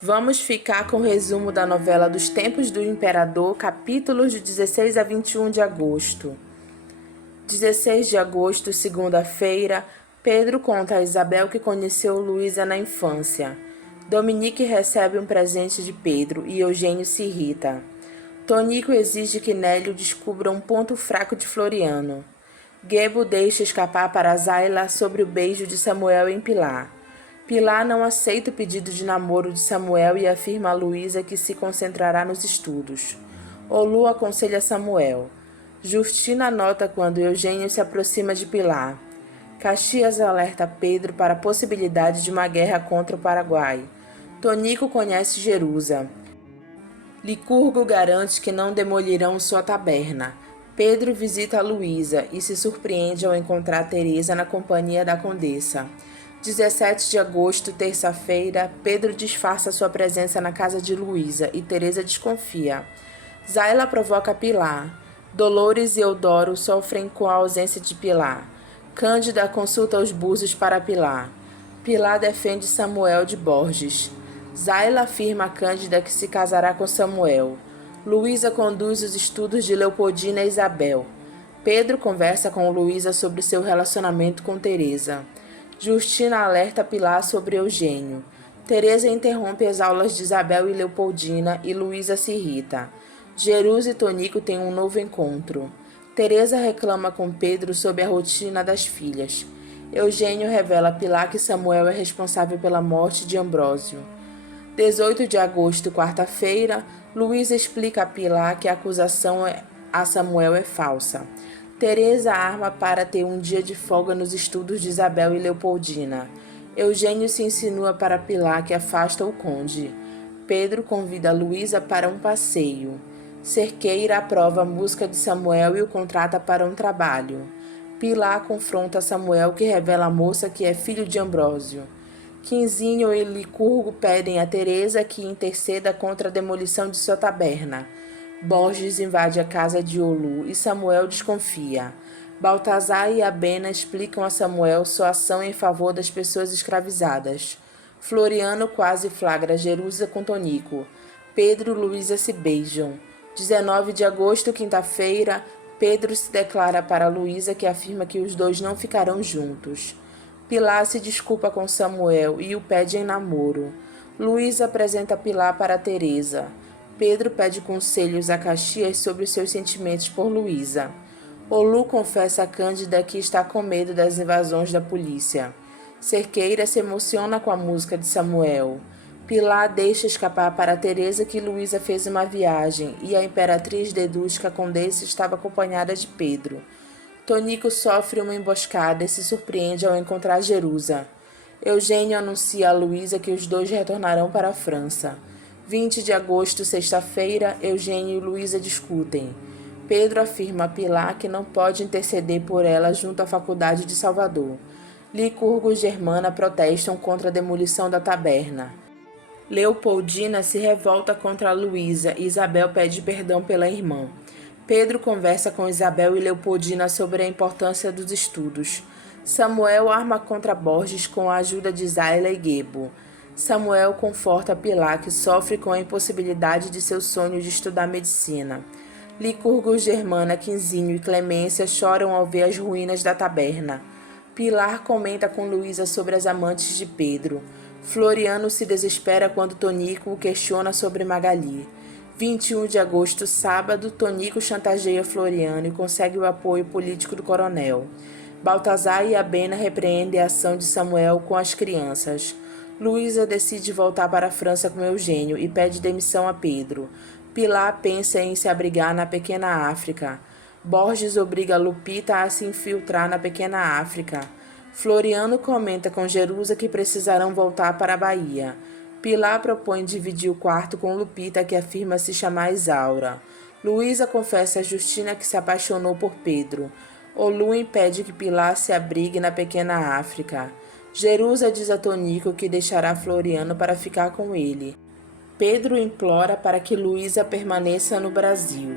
Vamos ficar com o resumo da novela dos Tempos do Imperador, capítulos de 16 a 21 de agosto. 16 de agosto, segunda-feira, Pedro conta a Isabel que conheceu Luísa na infância. Dominique recebe um presente de Pedro e Eugênio se irrita. Tonico exige que Nélio descubra um ponto fraco de Floriano. Gebo deixa escapar para Zayla sobre o beijo de Samuel em Pilar. Pilar não aceita o pedido de namoro de Samuel e afirma a Luísa que se concentrará nos estudos. Olu aconselha Samuel. Justina nota quando Eugênio se aproxima de Pilar. Caxias alerta Pedro para a possibilidade de uma guerra contra o Paraguai. Tonico conhece Jerusa. Licurgo garante que não demolirão sua taberna. Pedro visita Luísa e se surpreende ao encontrar Teresa na companhia da condessa. 17 de agosto, terça-feira, Pedro disfarça sua presença na casa de Luísa e Teresa desconfia. Zayla provoca Pilar. Dolores e Eudoro sofrem com a ausência de Pilar. Cândida consulta os búzios para Pilar. Pilar defende Samuel de Borges. Zayla afirma a Cândida que se casará com Samuel. Luísa conduz os estudos de Leopoldina e Isabel. Pedro conversa com Luísa sobre seu relacionamento com Teresa. Justina alerta Pilar sobre Eugênio. Teresa interrompe as aulas de Isabel e Leopoldina e Luísa se irrita. Jerusa e Tonico têm um novo encontro. Teresa reclama com Pedro sobre a rotina das filhas. Eugênio revela a Pilar que Samuel é responsável pela morte de Ambrósio. 18 de agosto, quarta-feira, Luísa explica a Pilar que a acusação a Samuel é falsa. Teresa arma para ter um dia de folga nos estudos de Isabel e Leopoldina. Eugênio se insinua para Pilar que afasta o conde. Pedro convida Luísa para um passeio. Cerqueira aprova a música de Samuel e o contrata para um trabalho. Pilar confronta Samuel, que revela à moça que é filho de Ambrósio. Quinzinho e Licurgo pedem a Teresa que interceda contra a demolição de sua taberna. Borges invade a casa de Olu e Samuel desconfia. Baltazar e Abena explicam a Samuel sua ação em favor das pessoas escravizadas. Floriano quase flagra Jerusa com Tonico. Pedro e Luísa se beijam. 19 de agosto, quinta-feira, Pedro se declara para Luísa que afirma que os dois não ficarão juntos. Pilar se desculpa com Samuel e o pede em namoro. Luísa apresenta Pilar para Teresa. Pedro pede conselhos a Caxias sobre seus sentimentos por Luísa. Olu confessa a Cândida que está com medo das invasões da polícia. Cerqueira se emociona com a música de Samuel. Pilar deixa escapar para Teresa que Luísa fez uma viagem e a imperatriz deduz que a condessa estava acompanhada de Pedro. Tonico sofre uma emboscada e se surpreende ao encontrar Jerusa. Eugênio anuncia a Luísa que os dois retornarão para a França. 20 de agosto, sexta-feira, Eugênio e Luísa discutem. Pedro afirma a Pilar que não pode interceder por ela junto à Faculdade de Salvador. Licurgo e Germana protestam contra a demolição da taberna. Leopoldina se revolta contra Luísa e Isabel pede perdão pela irmã. Pedro conversa com Isabel e Leopoldina sobre a importância dos estudos. Samuel arma contra Borges com a ajuda de Zayla e Gebo. Samuel conforta Pilar, que sofre com a impossibilidade de seu sonho de estudar medicina. Licurgo, Germana, Quinzinho e Clemência choram ao ver as ruínas da taberna. Pilar comenta com Luísa sobre as amantes de Pedro. Floriano se desespera quando Tonico o questiona sobre Magali. 21 de agosto, sábado, Tonico chantageia Floriano e consegue o apoio político do coronel. Baltazar e Abena repreendem a ação de Samuel com as crianças. Luísa decide voltar para a França com Eugênio e pede demissão a Pedro. Pilar pensa em se abrigar na pequena África. Borges obriga Lupita a se infiltrar na pequena África. Floriano comenta com Jerusa que precisarão voltar para a Bahia. Pilar propõe dividir o quarto com Lupita, que afirma se chamar Isaura. Luísa confessa a Justina que se apaixonou por Pedro. Olu impede que Pilar se abrigue na pequena África. Jerusa diz a Tonico que deixará Floriano para ficar com ele. Pedro implora para que Luísa permaneça no Brasil.